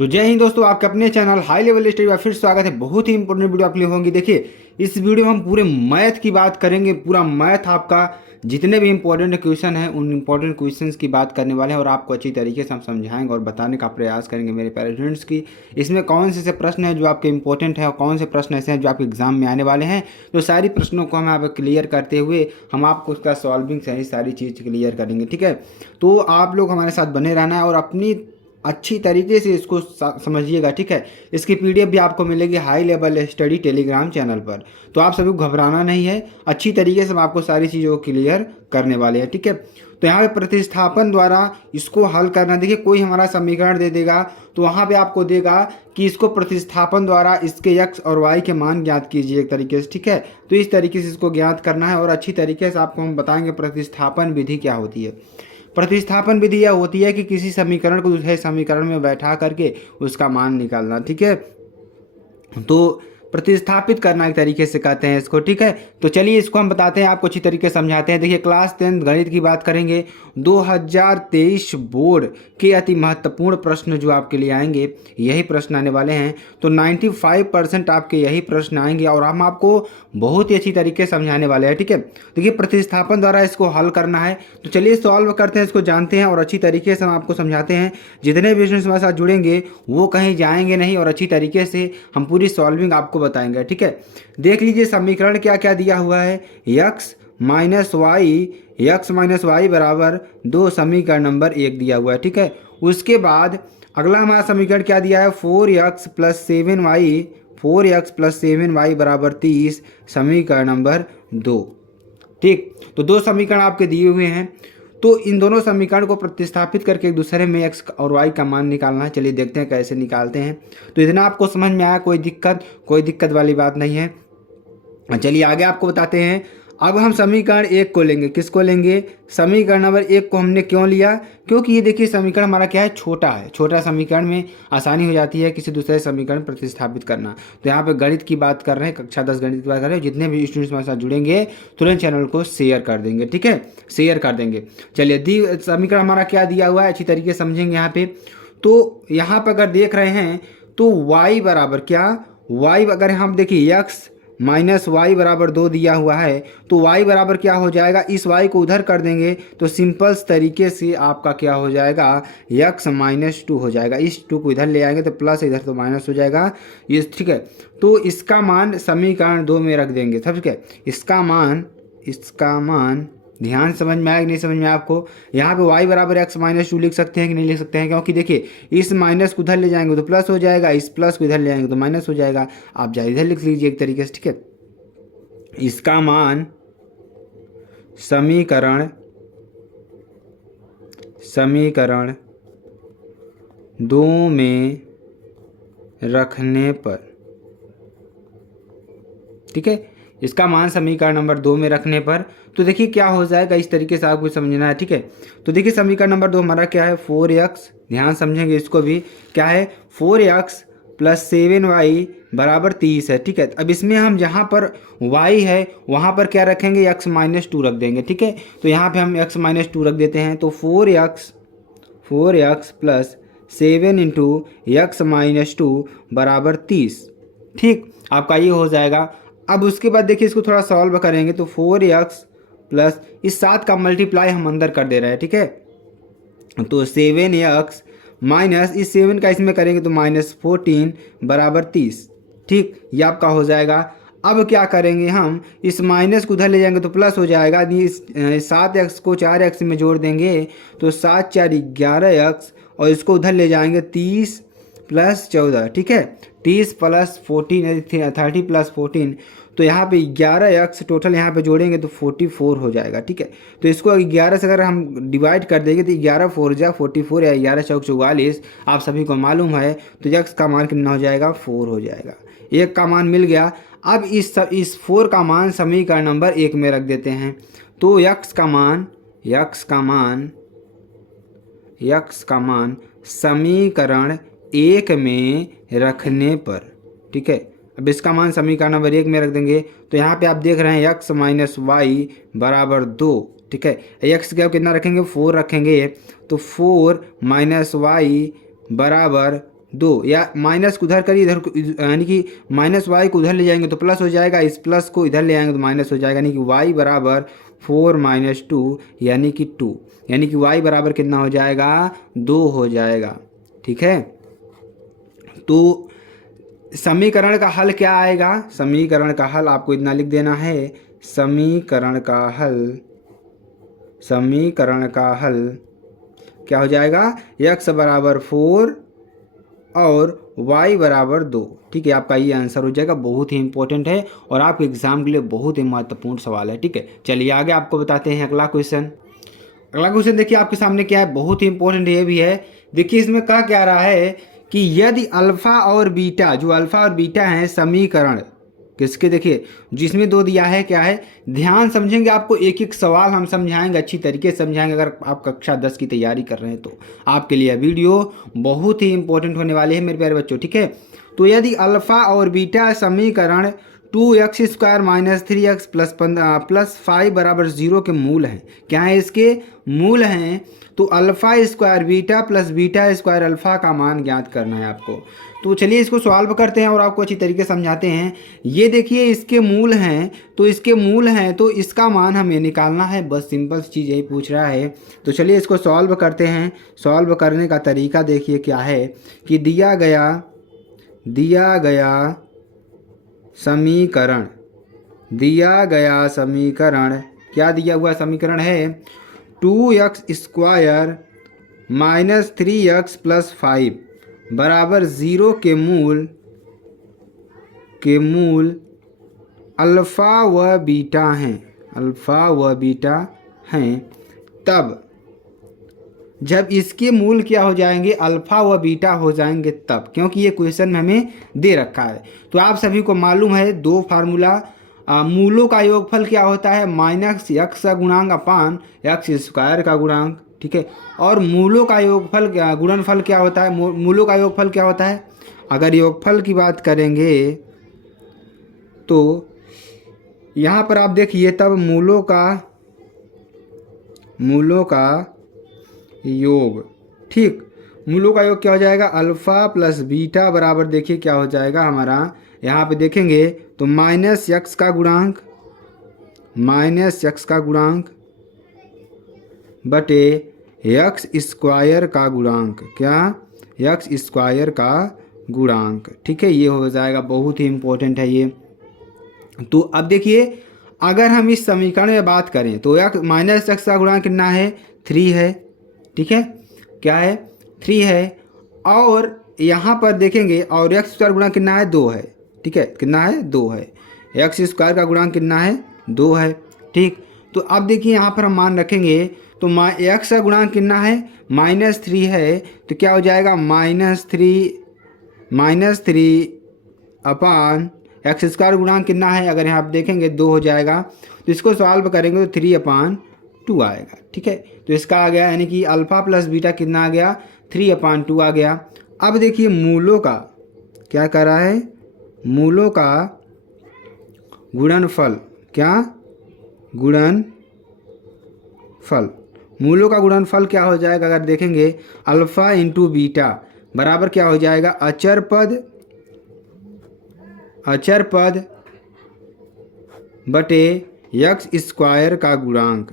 तो जय हिंद दोस्तों, आपके अपने चैनल हाई लेवल स्टडी में फिर स्वागत है। बहुत ही इंपॉर्टेंट वीडियो आपके लिए होंगी। देखिए, इस वीडियो में हम पूरे मैथ की बात करेंगे। पूरा मैथ आपका जितने भी इंपॉर्टेंट क्वेश्चन हैं उन इंपॉर्टेंट क्वेश्चंस की बात करने वाले हैं और आपको अच्छी तरीके से हम समझाएंगे और बताने का प्रयास करेंगे मेरे प्यारे स्टूडेंट्स की इसमें कौन से प्रश्न हैं जो आपके इंपॉर्टेंट है और कौन से प्रश्न ऐसे हैं जो आपके एग्जाम में आने वाले हैं। तो सारी प्रश्नों को हम यहाँ पर क्लियर करते हुए हम आपको उसका सॉल्विंग सही सारी चीज़ क्लियर करेंगे। ठीक है, तो आप लोग हमारे साथ बने रहना है और अपनी अच्छी तरीके से इसको समझिएगा। ठीक है, इसकी पीडीएफ भी आपको मिलेगी high level study Telegram channel पर। तो आप सभी को घबराना नहीं है, अच्छी तरीके से हम आपको सारी चीज़ों को क्लियर करने वाले हैं। ठीक है, तो यहाँ पे प्रतिस्थापन द्वारा इसको हल करना। देखिए, कोई हमारा समीकरण दे देगा तो वहाँ पे आपको देगा कि इसको प्रतिस्थापन द्वारा इसके x और y के मान ज्ञात कीजिए एक तरीके से। ठीक है, तो इस तरीके से इसको ज्ञात करना है और अच्छी तरीके से आपको हम बताएंगे प्रतिस्थापन विधि क्या होती है। प्रतिस्थापन विधि यह होती है कि किसी समीकरण को दूसरे समीकरण में बैठा करके उसका मान निकालना। ठीक है, तो प्रतिस्थापित करना एक तरीके से कहते हैं इसको। ठीक है, तो चलिए इसको हम बताते हैं, आपको अच्छी तरीके से समझाते हैं। देखिए, क्लास 10 गणित की बात करेंगे। 2023 बोर्ड के अति महत्वपूर्ण प्रश्न जो आपके लिए आएंगे यही प्रश्न आने वाले हैं। तो 95% आपके यही प्रश्न आएंगे और हम आपको बहुत ही अच्छी तरीके से समझाने वाले हैं। ठीक है, देखिए प्रतिस्थापन द्वारा इसको हल करना है। तो चलिए सॉल्व करते हैं, इसको जानते हैं और अच्छी तरीके से हम आपको समझाते हैं। जितने भी स्टूडेंट्स हमारे साथ जुड़ेंगे वो कहीं जाएंगे नहीं और अच्छी तरीके से हम पूरी सॉल्विंग आपको बताएंगे। ठीक है, देख लीजिए समीकरण क्या क्या दिया हुआ है। x माइनस वाई बराबर 2 समीकरण नंबर 1 दिया हुआ है। ठीक है, उसके बाद अगला हमारा समीकरण क्या दिया है, 4x प्लस 7y बराबर 30 समीकरण नंबर 2। ठीक, तो 2 समीकरण आपके दिए हुए हैं। तो इन दोनों समीकरण को प्रतिस्थापित करके एक दूसरे में x और y का मान निकालना है। चलिए देखते हैं कैसे निकालते हैं। तो इतना आपको समझ में आया, कोई दिक्कत वाली बात नहीं है। चलिए आगे आपको बताते हैं। अब हम समीकरण 1 को लेंगे। किसको लेंगे? समीकरण नंबर 1 को हमने क्यों लिया? क्योंकि ये देखिए समीकरण हमारा क्या है, छोटा है। छोटा समीकरण में आसानी हो जाती है किसी दूसरे समीकरण प्रतिस्थापित करना। तो यहाँ पे गणित की बात कर रहे हैं, कक्षा 10 गणित की बात कर रहे हैं। जितने भी स्टूडेंट्स हमारे साथ जुड़ेंगे तुरंत चैनल को शेयर कर देंगे। ठीक है, शेयर कर देंगे। चलिए समीकरण हमारा क्या दिया हुआ है अच्छी तरीके से समझेंगे यहाँ पे। तो यहाँ पर अगर देख रहे हैं तो y बराबर क्या, y अगर हम देखिए x माइनस वाई बराबर 2 दिया हुआ है तो y बराबर क्या हो जाएगा, इस y को उधर कर देंगे तो सिंपल तरीके से आपका क्या हो जाएगा, x माइनस 2 हो जाएगा। इस 2 को इधर ले आएंगे तो प्लस, इधर तो माइनस हो जाएगा ये। ठीक है, तो इसका मान समीकरण 2 में रख देंगे। सब ठीक है, इसका मान ध्यान समझ में आया कि नहीं समझ में आया आपको? यहाँ पे y बराबर x माइनस 2 लिख सकते हैं कि नहीं लिख सकते हैं? क्योंकि देखिए इस माइनस को उधर ले जाएंगे तो प्लस हो जाएगा, इस प्लस को इधर ले आएंगे तो माइनस हो जाएगा। आप जाए इधर लिख लीजिए एक तरीके से। ठीक है, इसका मान समीकरण 2 में रखने पर, ठीक है, इसका मान समीकरण नंबर 2 में रखने पर तो देखिए क्या हो जाएगा, इस तरीके से आपको समझना है। ठीक है, तो देखिए समीकरण नंबर 2 हमारा क्या है, 4x, ध्यान समझेंगे इसको भी, क्या है 4x प्लस 7y बराबर 30 है। ठीक है, अब इसमें हम जहाँ पर y है वहाँ पर क्या रखेंगे, x माइनस 2 रख देंगे। ठीक है, तो यहाँ पे हम x माइनस 2 रख देते हैं। तो 4x plus 7 into x minus 2 बराबर 30। ठीक, आपका ये हो जाएगा। अब उसके बाद देखिए इसको थोड़ा सॉल्व करेंगे तो 4x प्लस इस 7 का मल्टीप्लाई हम अंदर कर दे रहे हैं। ठीक है, तो 7x माइनस इस 7 का इसमें करेंगे तो माइनस 14 बराबर 30। ठीक, ये आपका हो जाएगा। अब क्या करेंगे, हम इस माइनस को उधर ले जाएंगे तो प्लस हो जाएगा। इस 7x को 4x में जोड़ देंगे तो 7 4 11x और इसको उधर ले जाएंगे 30 प्लस 14। ठीक है, 30 प्लस 14 30 प्लस 14, तो यहाँ पे 11x टोटल यहाँ पे जोड़ेंगे तो 44 हो जाएगा। ठीक है, तो इसको 11 से अगर हम डिवाइड कर देंगे तो 11 4 जा 44 या 11 चौक 44, आप सभी को मालूम है। तो x का मान कितना हो जाएगा, 4 हो जाएगा। 1 का मान मिल गया। अब इस 4 का मान समीकरण नंबर 1 में रख देते हैं। तो x का मान समीकरण 1 में रखने पर, ठीक है, अब इसका मान समीकरण नंबर 1 में रख देंगे तो यहाँ पे आप देख रहे हैं x माइनस वाई बराबर 2। ठीक है, x का कितना रखेंगे, 4 रखेंगे तो 4 माइनस वाई बराबर 2, या माइनस को उधर करिए, इधर यानी कि माइनस वाई को उधर ले जाएंगे तो प्लस हो जाएगा, इस प्लस को इधर ले आएंगे तो माइनस हो जाएगा, यानी कि वाई बराबर 4 - 2 यानी कि 2, यानी कि वाई बराबर कितना हो जाएगा 2 हो जाएगा। ठीक है, तो समीकरण का हल क्या आएगा, समीकरण का हल आपको इतना लिख देना है, समीकरण का हल क्या हो जाएगा, x बराबर 4 और y बराबर 2। ठीक है, आपका ये आंसर हो जाएगा। बहुत ही इंपॉर्टेंट है और आपके एग्जाम के लिए बहुत ही महत्वपूर्ण सवाल है। ठीक है, चलिए आगे आपको बताते हैं अगला क्वेश्चन। अगला क्वेश्चन देखिए आपके सामने क्या है, बहुत ही इंपॉर्टेंट ये भी है। देखिए इसमें कहा क्या रहा है कि यदि अल्फा और बीटा, जो अल्फा और बीटा हैं समीकरण किसके, देखिए जिसमें 2 दिया है, क्या है, ध्यान समझेंगे, आपको एक एक सवाल हम समझाएंगे, अच्छी तरीके से समझाएंगे। अगर आप कक्षा 10 की तैयारी कर रहे हैं तो आपके लिए वीडियो बहुत ही इंपॉर्टेंट होने वाली है मेरे प्यारे बच्चों। ठीक है, तो यदि अल्फा और बीटा समीकरण 2x² - 3x + 5 बराबर 0 के मूल हैं, क्या है इसके मूल हैं, तो alpha square beta plus beta square alpha का मान ज्ञात करना है आपको। तो चलिए इसको सॉल्व करते हैं और आपको अच्छी तरीके से समझाते हैं। ये देखिए इसके मूल हैं, तो इसके मूल हैं तो इसका मान हमें निकालना है, बस सिंपल चीज़ यही पूछ रहा है। तो चलिए इसको सॉल्व करते हैं। सॉल्व करने का तरीका देखिए क्या है कि दिया गया समीकरण क्या दिया हुआ समीकरण है, 2x² - 3x + 5 बराबर 0 के मूल अल्फ़ा व बीटा हैं, तब जब इसके मूल क्या हो जाएंगे, अल्फ़ा व बीटा हो जाएंगे तब, क्योंकि ये क्वेश्चन में हमें दे रखा है। तो आप सभी को मालूम है 2 फार्मूला, मूलों का योगफल क्या होता है, -x का गुणांक अपान x² का गुणांक। ठीक है, और मूलों का योगफल गुणनफल क्या होता है, मूलों का योगफल क्या होता है। अगर योगफल की बात करेंगे तो यहाँ पर आप देखिए, तब मूलों का योग, ठीक, मूलों का योग क्या हो जाएगा, अल्फ़ा प्लस बीटा बराबर देखिए क्या हो जाएगा हमारा, यहाँ पे देखेंगे तो -x का गुणांक बटे x² का गुणांक, क्या, x² का गुणांक। ठीक है, ये हो जाएगा, बहुत ही इंपॉर्टेंट है ये। तो अब देखिए अगर हम इस समीकरण में बात करें तो -x का गुणांक कितना है, 3 है। ठीक है, क्या है, 3 है, और यहाँ पर देखेंगे और x² गुणांक कितना है, 2 है। ठीक है, कितना है, 2 है, x² का गुणांक कितना है, 2 है। ठीक, तो अब देखिए यहाँ पर हम मान रखेंगे तो x का गुणांक कितना है, -3 है, तो क्या हो जाएगा, -3 अपान x² गुणांक कितना है, अगर यहाँ आप देखेंगे 2 हो जाएगा, तो इसको सॉल्व करेंगे तो 3/2 आएगा। ठीक है, तो इसका आ गया, यानी कि अल्फ़ा प्लस बीटा कितना आ गया, 3/2 आ गया। अब देखिए मूलों का क्या कर रहा है, मूलों का गुणनफल, क्या, मूलों का गुणनफल क्या हो जाएगा, अगर देखेंगे अल्फ़ा इंटू बीटा बराबर क्या हो जाएगा, अचर पद बटे x² का गुणांक,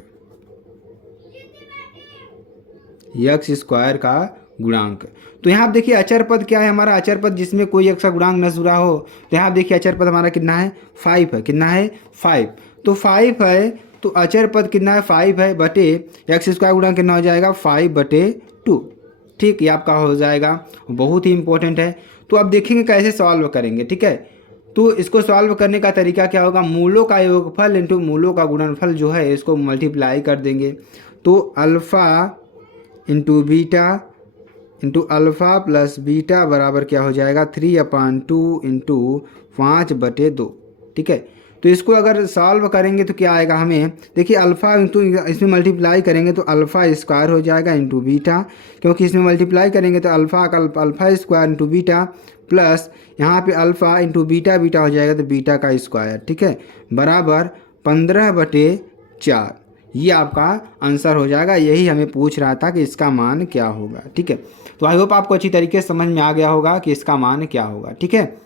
तो यहाँ आप देखिए अचर पद क्या है हमारा, अचर पद जिसमें कोई x का गुणांक न जुड़ा हो। तो यहाँ आप देखिए अचर पद हमारा कितना है, 5 है, कितना है, 5। तो 5 है तो अचर पद कितना है, 5 है, बटे x² गुणांक कितना हो जाएगा, 5/2। ठीक, ये आपका हो जाएगा, बहुत ही इंपॉर्टेंट है। तो अब देखेंगे कैसे सॉल्व करेंगे। ठीक है, तो इसको सॉल्व करने का तरीका क्या होगा, मूलों का योगफल इंटू मूलों का गुणनफल जो है इसको मल्टीप्लाई कर देंगे। तो alpha into beta into alpha plus beta बराबर क्या हो जाएगा, 3/2 इंटू 5/2। ठीक है, तो इसको अगर सॉल्व करेंगे तो क्या आएगा हमें, देखिए अल्फ़ा इंटू इसमें मल्टीप्लाई करेंगे तो अल्फ़ा² हो जाएगा इंटू बीटा, क्योंकि इसमें मल्टीप्लाई करेंगे तो अल्फ़ा² इंटू बीटा प्लस यहाँ पे अल्फ़ा इंटू बीटा हो जाएगा तो बीटा का स्क्वायर। ठीक है, बराबर 15/4। ये आपका आंसर हो जाएगा। यही हमें पूछ रहा था कि इसका मान क्या होगा। ठीक है, तो आई होप आपको अच्छी तरीके से समझ में आ गया होगा कि इसका मान क्या होगा। ठीक है,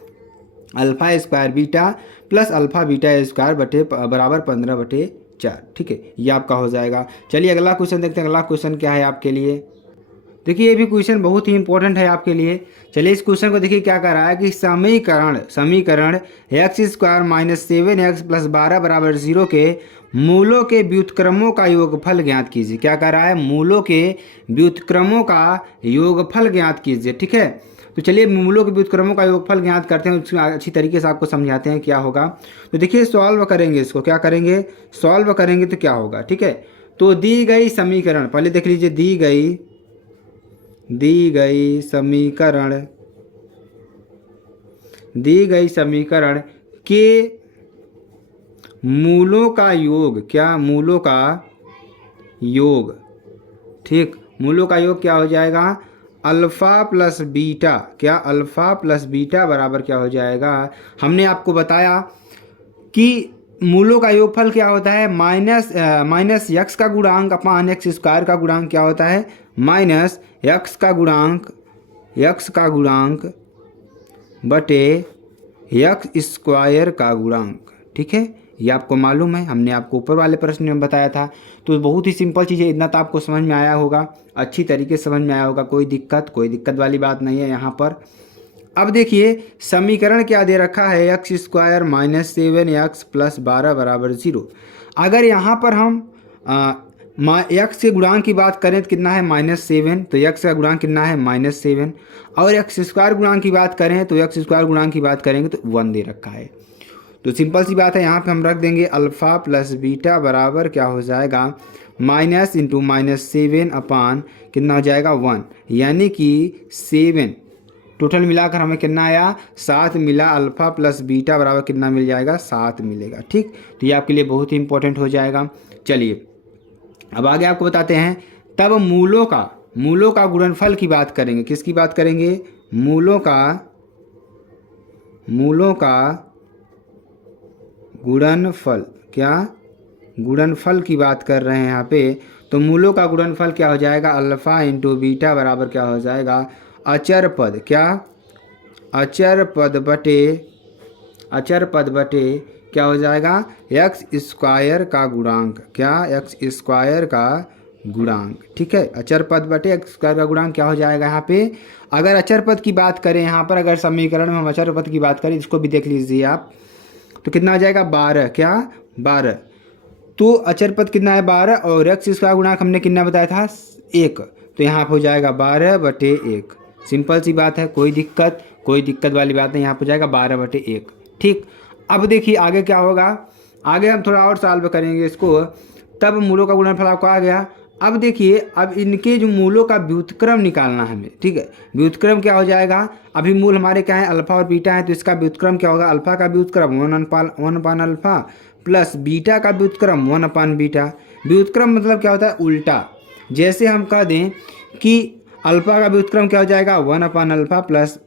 alpha square beta plus alpha beta square बटे बराबर 15/4। ठीक है, ये आपका हो जाएगा। चलिए अगला क्वेश्चन देखते हैं। अगला क्वेश्चन क्या है आपके लिए। देखिए ये भी क्वेश्चन बहुत ही इंपॉर्टेंट है आपके लिए। चलिए इस क्वेश्चन को देखिए क्या कर रहा है कि समीकरण x square minus 7x plus 12 बराबर 0 के मूलों के व्युत्क्रमों का योगफल ज्ञात कीजिए। क्या कर रहा है, मूलों के व्युत्क्रमों का योगफल ज्ञात कीजिए। ठीक है, तो चलिए मूलों के व्युत्क्रमों का योगफल ज्ञात करते हैं, उसमें अच्छी तरीके से आपको समझाते हैं क्या होगा। तो देखिए सॉल्व करेंगे इसको, क्या करेंगे, सॉल्व करेंगे तो क्या होगा। ठीक है, तो दी गई समीकरण, पहले देख लीजिए, दी गई समीकरण के मूलों का योग, क्या, मूलों का योग। ठीक, मूलों का योग क्या हो जाएगा, अल्फ़ा प्लस बीटा। क्या, अल्फ़ा प्लस बीटा बराबर क्या हो जाएगा। हमने आपको बताया कि मूलों का योगफल क्या होता है, माइनस यक्स का गुणांक अपान एक्स स्क्वायर का गुणांक क्या होता है, माइनस यक्स का गुणांक बटे यक्स स्क्वायर का गुणांक। ठीक है, ये आपको मालूम है, हमने आपको ऊपर वाले प्रश्न में बताया था। तो बहुत ही सिंपल चीज़ है, इतना तो आपको समझ में आया होगा, अच्छी तरीके से समझ में आया होगा, कोई दिक्कत वाली बात नहीं है यहाँ पर। अब देखिए समीकरण क्या दे रखा है, x square minus 7x plus 12 बराबर 0। अगर यहाँ पर हम एक्स के गुणांक की बात करें तो कितना है, -7, तो एक्स का गुणांक कितना है, -7। और एक्स स्क्वायर गुणांक की बात करें तो एक्स स्क्वायर गुणांक की बात करेंगे तो 1 दे रखा है। तो सिंपल सी बात है, यहाँ पे हम रख देंगे अल्फ़ा प्लस बीटा बराबर क्या हो जाएगा, माइनस इंटू -7 अपान कितना हो जाएगा 1, यानी कि 7। टोटल मिलाकर हमें कितना आया, 7 मिला। अल्फ़ा प्लस बीटा बराबर कितना मिल जाएगा, 7 मिलेगा। ठीक, तो ये आपके लिए बहुत ही इंपॉर्टेंट हो जाएगा। चलिए अब आगे आपको बताते हैं। तब मूलों का गुणनफल की बात करेंगे। किसकी बात करेंगे, मूलों का गुणनफल। क्या, गुणनफल की बात कर रहे हैं यहाँ पे। तो मूलों का गुणनफल क्या हो जाएगा, अल्फ़ा इंटू बीटा बराबर क्या हो जाएगा, अचर पद। क्या, अचर पद बटे क्या हो जाएगा, एक्स स्क्वायर का गुणांक। क्या, एक्स स्क्वायर का गुणांक। ठीक है, अचर पद बटे एक्स स्क्वायर का गुणांक क्या हो जाएगा। यहाँ पे अगर अचर पद की बात करें, यहाँ पर अगर समीकरण में हम अचर पद की बात करें, इसको भी देख लीजिए आप, तो कितना आ जाएगा 12। क्या, 12। तो अचर पद कितना है 12, और एक्स स्क्वायर गुणांक हमने कितना बताया था, 1। तो यहाँ पर हो जाएगा 12/1। सिंपल सी बात है, कोई दिक्कत वाली बात नहीं। यहाँ पर हो जाएगा 12/1। ठीक, अब देखिए आगे क्या होगा, आगे हम थोड़ा और सॉल्व करेंगे इसको। तब मूलों का गुणनफल आपको आ गया। अब देखिए, अब इनके जो मूलों का व्युत्क्रम निकालना है हमें। ठीक है, व्युत्क्रम क्या हो जाएगा, अभी मूल हमारे क्या है, अल्फ़ा और बीटा है, तो इसका व्युत्क्रम क्या होगा, अल्फ़ा का व्युत्क्रम 1/अल्फ़ा प्लस बीटा का व्युत्क्रम 1/बीटा। व्युत्क्रम मतलब क्या होता है, उल्टा। जैसे हम कह दें कि अल्फ़ा का व्युत्क्रम क्या हो जाएगा, 1/अल्फ़ा प्लस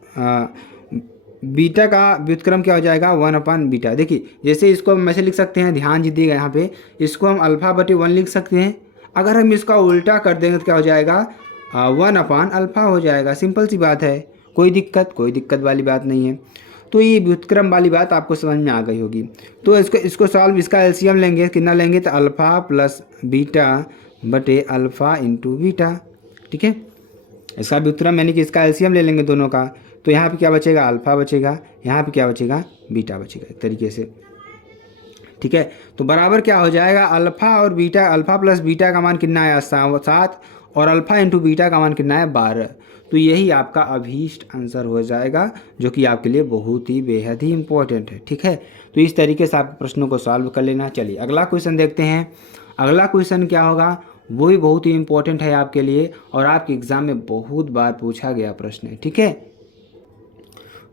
बीटा का व्युत्क्रम क्या हो जाएगा, 1/बीटा। देखिए जैसे इसको हम ऐसे लिख सकते हैं, ध्यान दीजिएगा यहाँ पे, इसको हम अल्फ़ा/1 लिख सकते हैं। अगर हम इसका उल्टा कर देंगे तो क्या हो जाएगा, 1/अल्फ़ा हो जाएगा। सिंपल सी बात है, कोई दिक्कत वाली बात नहीं है। तो ये व्युत्क्रम वाली बात आपको समझ में आ गई होगी। तो इसको सॉल्व, इसका एलसीएम लेंगे, कितना लेंगे, तो अल्फ़ा प्लस बीटा बटे अल्फ़ा इंटू बीटा। ठीक है, इसका व्युत्क्रम यानी कि इसका एलसीएम ले लेंगे दोनों का। तो यहाँ पे क्या बचेगा, अल्फ़ा बचेगा, यहाँ पे क्या बचेगा, बीटा बचेगा, एक तरीके से। ठीक है, तो बराबर क्या हो जाएगा, अल्फ़ा और बीटा, अल्फ़ा प्लस बीटा का मान कितना आया, 7, और अल्फ़ा इंटू बीटा का मान कितना है, 12। तो यही आपका अभीष्ट आंसर हो जाएगा, जो कि आपके लिए बहुत ही बेहद ही इंपॉर्टेंट है। ठीक है, तो इस तरीके से आप प्रश्नों को सॉल्व कर लेना। चलिए अगला क्वेश्चन देखते हैं। अगला क्वेश्चन क्या होगा, वो भी बहुत ही इंपॉर्टेंट है आपके लिए, और आपके एग्ज़ाम में बहुत बार पूछा गया प्रश्न है। ठीक है,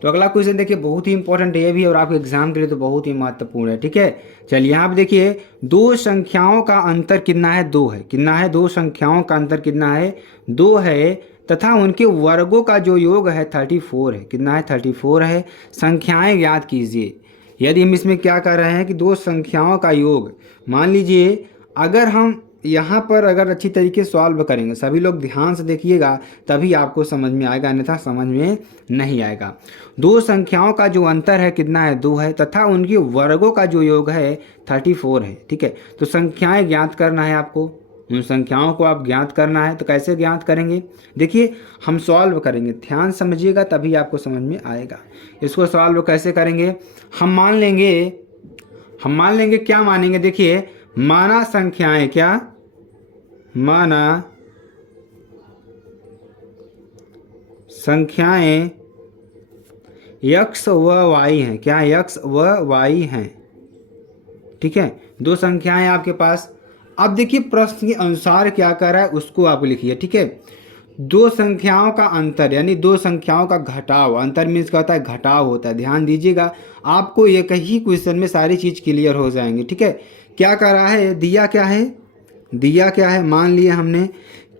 तो अगला क्वेश्चन देखिए, बहुत ही इंपॉर्टेंट है ये भी, और आपके एग्जाम के लिए तो बहुत ही महत्वपूर्ण है। ठीक है, चलिए यहाँ पे देखिए, दो संख्याओं का अंतर कितना है, 2 है। कितना है, दो संख्याओं का अंतर कितना है, 2 है, तथा उनके वर्गों का जो योग है 34 है। कितना है, 34 है। संख्याएं ज्ञात कीजिए। यदि हम इसमें क्या कर रहे हैं कि दो संख्याओं का योग, मान लीजिए अगर हम यहाँ पर अगर अच्छी तरीके से सॉल्व करेंगे, सभी लोग ध्यान से देखिएगा, तभी आपको समझ में आएगा, अन्यथा समझ में नहीं आएगा। दो संख्याओं का जो अंतर है कितना है, 2 है, तथा उनके वर्गों का जो योग है 34 है। ठीक है, तो संख्याएं ज्ञात करना है आपको, उन संख्याओं को आप ज्ञात करना है। तो कैसे ज्ञात करेंगे, देखिए हम सॉल्व करेंगे, ध्यान समझिएगा तभी आपको समझ में आएगा। इसको सॉल्व कैसे करेंगे, हम मान लेंगे क्या मानेंगे, देखिए माना संख्याएं, क्या माना संख्याएं x व y हैं, क्या x व y हैं। ठीक है, दो संख्याएं आपके पास। अब देखिए प्रश्न के अनुसार क्या कर रहा है उसको आप लिखिए। ठीक है, दो संख्याओं का अंतर यानी दो संख्याओं का घटाव, अंतर मीन्स क्या होता है, घटाव होता है। ध्यान दीजिएगा, आपको एक ही क्वेश्चन में सारी चीज़ क्लियर हो जाएंगी। ठीक है, क्या कर रहा है, दिया क्या है, मान लिया हमने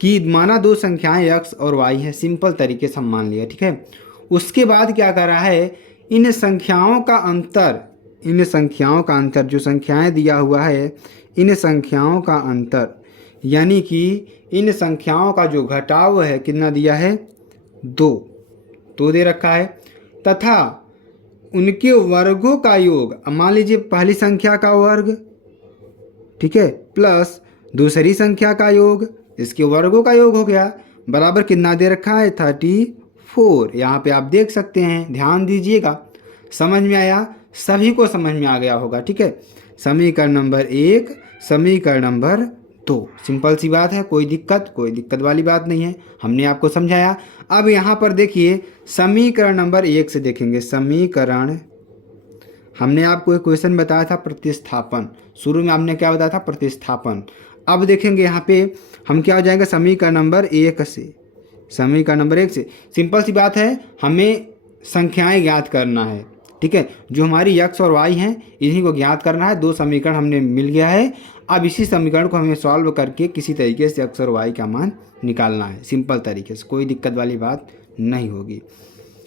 कि माना दो संख्याएं x और y है, सिंपल तरीके से हम मान लिया। ठीक है, उसके बाद क्या कर रहा है, इन संख्याओं का अंतर, जो संख्याएं दिया हुआ है, इन संख्याओं का अंतर यानी कि इन संख्याओं का जो घटाव है कितना दिया है, 2 दे रखा है, तथा उनके वर्गों का योग, मान लीजिए पहली संख्या का वर्ग, ठीक है, प्लस दूसरी संख्या का योग, इसके वर्गों का योग हो गया, बराबर कितना दे रखा है, 34। यहाँ पे आप देख सकते हैं, ध्यान दीजिएगा, समझ में आया, सभी को समझ में आ गया होगा। ठीक है, समीकरण नंबर 1, समीकरण नंबर 2, सिंपल सी बात है, कोई दिक्कत वाली बात नहीं है, हमने आपको समझाया। अब यहाँ पर देखिए समीकरण नंबर 1 से देखेंगे, समीकरण, हमने आपको एक क्वेश्चन बताया था प्रतिस्थापन, शुरू में आपने क्या बताया था, प्रतिस्थापन। अब देखेंगे यहाँ पे हम क्या हो जाएंगे, समीकरण नंबर 1 से, सिंपल सी बात है, हमें संख्याएं ज्ञात करना है। ठीक है, जो हमारी x और y हैं इन्हीं को ज्ञात करना है। दो समीकरण हमने मिल गया है, अब इसी समीकरण को हमें सॉल्व करके किसी तरीके से x और y का मान निकालना है, सिंपल तरीके से, कोई दिक्कत वाली बात नहीं होगी।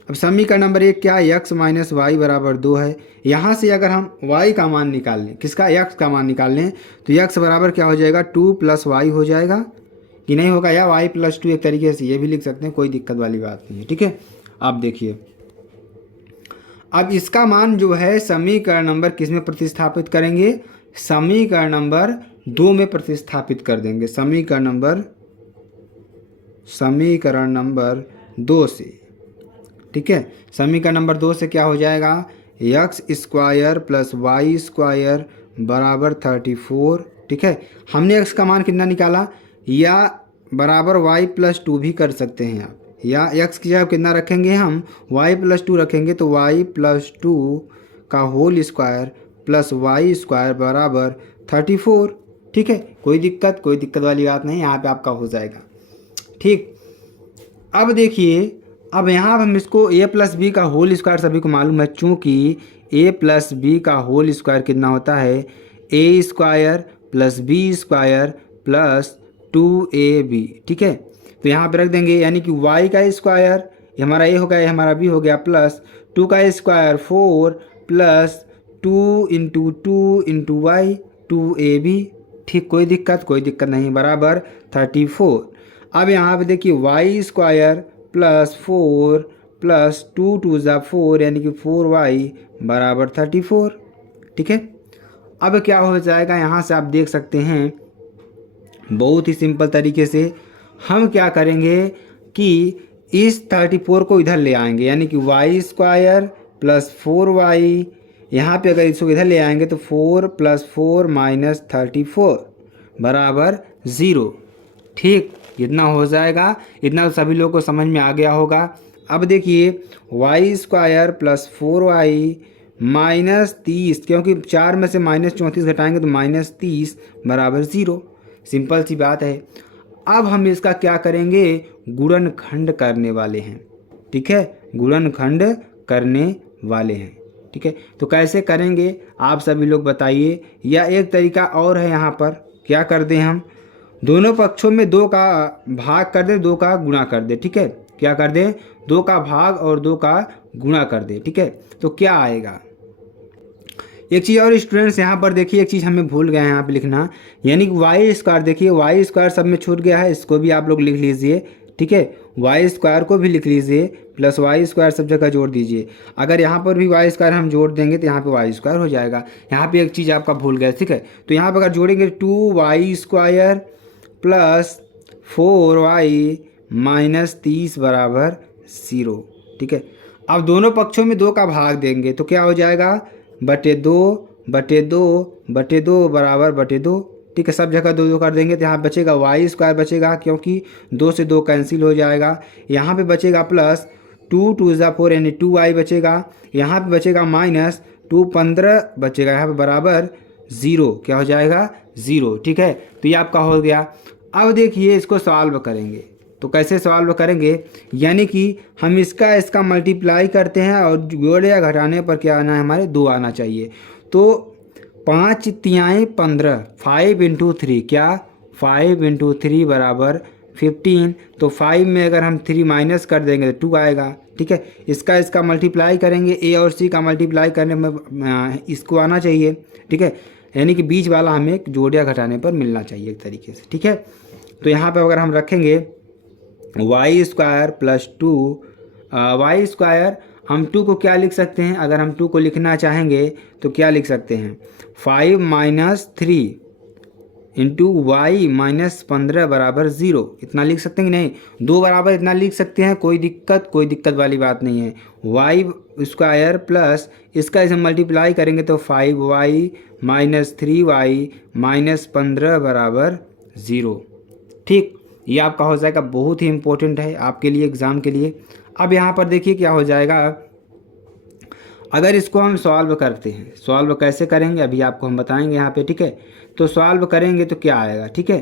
अब समीकरण नंबर 1 क्या है, x माइनस वाई बराबर 2 है। यहाँ से अगर हम y का मान निकाल लें, किसका, x का मान निकाल लें, तो x बराबर क्या हो जाएगा, 2 + y हो जाएगा कि नहीं होगा, या y + 2 एक तरीके से ये भी लिख सकते हैं, कोई दिक्कत वाली बात नहीं है। ठीक है, आप देखिए अब इसका मान जो है समीकरण नंबर किस में प्रतिस्थापित करेंगे, समीकरण नंबर 2 में प्रतिस्थापित कर देंगे, समीकरण नंबर 2 से। ठीक है, समीकरण नंबर 2 से क्या हो जाएगा, x² + y² बराबर 34। ठीक है, हमने x का मान कितना निकाला, या बराबर y + 2 भी कर सकते हैं आप, या x की जगह कितना रखेंगे हम, y + 2 रखेंगे, तो y + 2 का होल स्क्वायर प्लस y² बराबर 34। ठीक है, कोई दिक्कत वाली बात नहीं, यहाँ पे आपका हो जाएगा। ठीक, अब देखिए, अब यहाँ हम इसको a + b का होल स्क्वायर सभी को मालूम है, चूँकि a + b का होल स्क्वायर कितना होता है, a² + b² + 2ab। ठीक है, तो यहाँ पे रख देंगे, यानी कि y का स्क्वायर, ये हमारा a हो गया, ये हमारा b हो गया, प्लस 2 का स्क्वायर 4 प्लस 2 × 2 × y 2ab। ठीक, कोई दिक्कत नहीं, बराबर 34। अब यहाँ पे देखिए y² + 4 प्लस 2 × 2 = 4 यानी कि 4y बराबर 34। ठीक है, अब क्या हो जाएगा, यहाँ से आप देख सकते हैं बहुत ही सिंपल तरीके से हम क्या करेंगे कि इस 34 को इधर ले आएंगे, यानी कि y² + 4y, यहाँ पे अगर इसको इधर ले आएंगे तो 4 + 4 - 34 बराबर 0। ठीक, इतना हो जाएगा, इतना तो सभी लोगों को समझ में आ गया होगा। अब देखिए y² + 4y -30, क्योंकि 4 में से -34 घटाएंगे तो -30 बराबर 0, सिंपल सी बात है। अब हम इसका क्या करेंगे, गुणनखंड करने वाले हैं। ठीक है, गुणनखंड करने वाले हैं। ठीक है, तो कैसे करेंगे आप सभी लोग बताइए, या एक तरीका और है, यहाँ पर क्या कर दें, हम दोनों पक्षों में 2 का भाग कर दें, 2 का गुणा कर दें। ठीक है, क्या कर दें, 2 का भाग और 2 का गुणा कर दें। ठीक है, तो क्या आएगा, एक चीज़ और स्टूडेंट्स यहाँ पर देखिए, एक चीज़ हमें भूल गए हैं यहाँ पे लिखना, यानी कि वाई स्क्वायर, देखिए वाई स्क्वायर सब में छूट गया है, इसको भी आप लोग लिख लीजिए, ठीक है। वाई स्क्वायर को भी लिख लीजिए, प्लस वाई स्क्वायर सब जगह जोड़ दीजिए। अगर यहाँ पर भी वाई स्क्वायर हम जोड़ देंगे तो यहाँ पे वाई स्क्वायर हो जाएगा। यहाँ पे एक चीज़ आपका भूल गया, ठीक है। तो यहाँ पर अगर जोड़ेंगे 2y square plus 4y minus 30 बराबर 0, ठीक है। अब दोनों पक्षों में 2 का भाग देंगे तो क्या हो जाएगा, बटे 2 बटे 2 बटे 2 बराबर बटे 2, ठीक है। सब जगह 2 2 कर देंगे तो यहाँ बचेगा वाई स्क्वायर बचेगा, क्योंकि 2 से 2 कैंसिल हो जाएगा। यहाँ पे बचेगा प्लस 2 2 ज़ा 4 यानी 2y बचेगा। यहाँ पे बचेगा माइनस 2 15 बचेगा, यहाँ पे बराबर 0, क्या हो जाएगा 0, ठीक है। तो ये आपका हो गया। अब देखिए इसको सॉल्व करेंगे तो कैसे सॉल्व करेंगे, यानी कि हम इसका मल्टीप्लाई करते हैं और जोड़े या घटाने पर क्या आना है, हमारे 2 आना चाहिए। तो 5 तिहाई 15, 5 इंटू 3 क्या, 5 इंटू 3 बराबर 15। तो 5 में अगर हम 3 माइनस कर देंगे तो 2 आएगा, ठीक है। इसका मल्टीप्लाई करेंगे, ए और सी का मल्टीप्लाई करने में इसको आना चाहिए, ठीक है। यानी कि बीच वाला हमें जोड़े या घटाने पर मिलना चाहिए एक तरीके से, ठीक है। तो यहाँ पे अगर हम रखेंगे y square plus 2 y square, हम 2 को क्या लिख सकते हैं, अगर हम 2 को लिखना चाहेंगे तो क्या लिख सकते हैं, 5 माइनस 3 इंटू वाई माइनस 15 बराबर 0, इतना लिख सकते हैं कि नहीं, 2 बराबर इतना लिख सकते हैं, कोई दिक्कत वाली बात नहीं है। वाई स्क्वायर प्लस इसका इसे मल्टीप्लाई करेंगे तो 5y माइनस 3y माइनस 15 बराबर 0, ठीक। ये आपका हो जाएगा, बहुत ही इंपॉर्टेंट है आपके लिए एग्ज़ाम के लिए। अब यहाँ पर देखिए क्या हो जाएगा, अगर इसको हम सॉल्व करते हैं, सॉल्व कैसे करेंगे अभी आपको हम बताएंगे यहाँ पे, ठीक है। तो सॉल्व करेंगे तो क्या आएगा, ठीक है।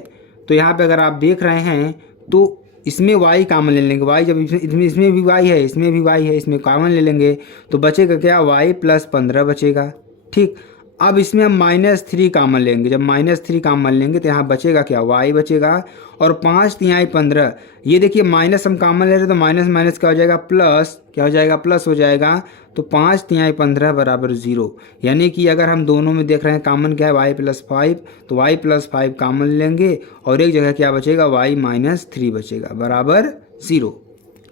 तो यहाँ पे अगर आप देख रहे हैं तो इसमें y कॉमन ले लेंगे, y जब इसमें भी y है, इसमें भी y है, इसमें कॉमन ले लेंगे तो बचेगा क्या, y प्लस 15 बचेगा, ठीक। अब इसमें हम -3 कॉमन लेंगे, जब -3 कॉमन लेंगे तो यहाँ बचेगा क्या, y बचेगा। और 5 तिहाई 15, ये देखिए माइनस हम कॉमन ले रहे हैं तो माइनस माइनस क्या हो जाएगा, प्लस, क्या हो जाएगा, प्लस हो जाएगा। तो 5 तिहाई 15 बराबर 0, यानी कि अगर हम दोनों में देख रहे हैं कॉमन क्या है, y प्लस 5, तो y प्लस 5 कॉमन लेंगे और एक जगह क्या बचेगा, y माइनस 3 बचेगा बराबर 0,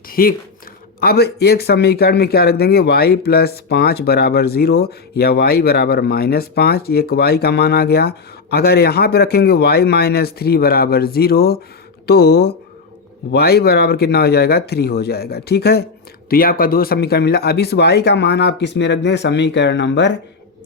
ठीक। अब एक समीकरण में क्या रख देंगे, y प्लस 5 बराबर 0 या y बराबर -5, एक y का मान आ गया। अगर यहाँ पे रखेंगे y माइनस 3 बराबर 0 तो y बराबर कितना हो जाएगा, 3 हो जाएगा, ठीक है। तो ये आपका 2 समीकरण मिला। अब इस y का मान आप किस में रख दें, समीकरण नंबर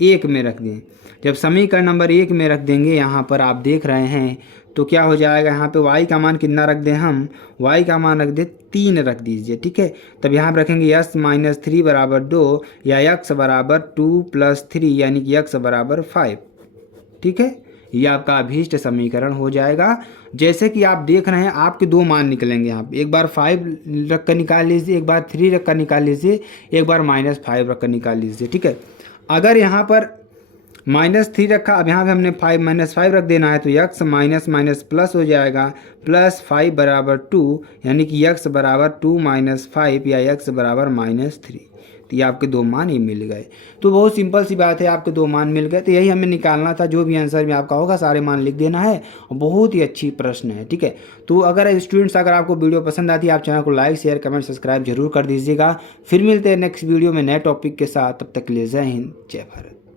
1 में रख दें। जब समीकरण नंबर 1 में रख देंगे, यहाँ पर आप देख रहे हैं तो क्या हो जाएगा, यहाँ पे y का मान कितना रख दें हम, y का मान रख दें 3 रख दीजिए, ठीक है। तब यहाँ पर रखेंगे x माइनस 3 बराबर 2 या x बराबर 2 प्लस 3 यानी कि x बराबर 5, ठीक है। ये आपका अभीष्ट समीकरण हो जाएगा। जैसे कि आप देख रहे हैं आपके 2 मान निकलेंगे यहाँ पे, एक बार 5 रख कर निकाल लीजिए, एक बार 3 रख कर निकाल लीजिए, एक बार -5 रख कर निकाल लीजिए, ठीक है। अगर यहाँ पर -3 रखा, अब यहाँ पे हमने 5 -5 रख देना है तो x माइनस माइनस प्लस हो जाएगा, प्लस 5 बराबर 2 यानी कि x बराबर 2 माइनस 5 या x बराबर -3। तो ये आपके 2 मान ही मिल गए। तो बहुत सिंपल सी बात है, आपके 2 मान मिल गए। तो यही हमें निकालना था, जो भी आंसर में आपका होगा सारे मान लिख देना है। बहुत ही अच्छी प्रश्न है, ठीक है। तो अगर स्टूडेंट्स, अगर आपको वीडियो पसंद आती है, आप चैनल को लाइक शेयर कमेंट सब्सक्राइब जरूर कर दीजिएगा। फिर मिलते हैं नेक्स्ट वीडियो में नए टॉपिक के साथ, तब तक के लिए जय हिंद जय भारत।